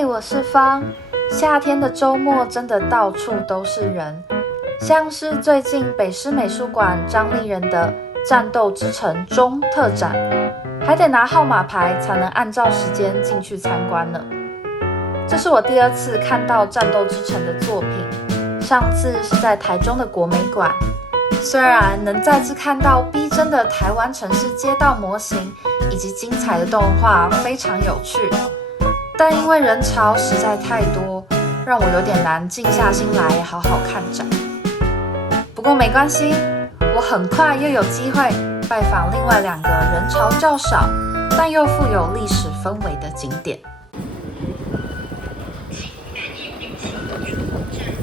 嘿，我是方。夏天的周末真的到处都是人，像是最近北师美术馆张立仁的《战斗之城》中特展，还得拿号码牌才能按照时间进去参观呢。这是我第二次看到《战斗之城》的作品，上次是在台中的国美馆。虽然能再次看到逼真的台湾城市街道模型以及精彩的动画非常有趣，但因为人潮实在太多，让我有点难静下心来好好看展。不过没关系，我很快又有机会拜访另外2个人潮较少但又富有历史氛围的景点。请按右边行入站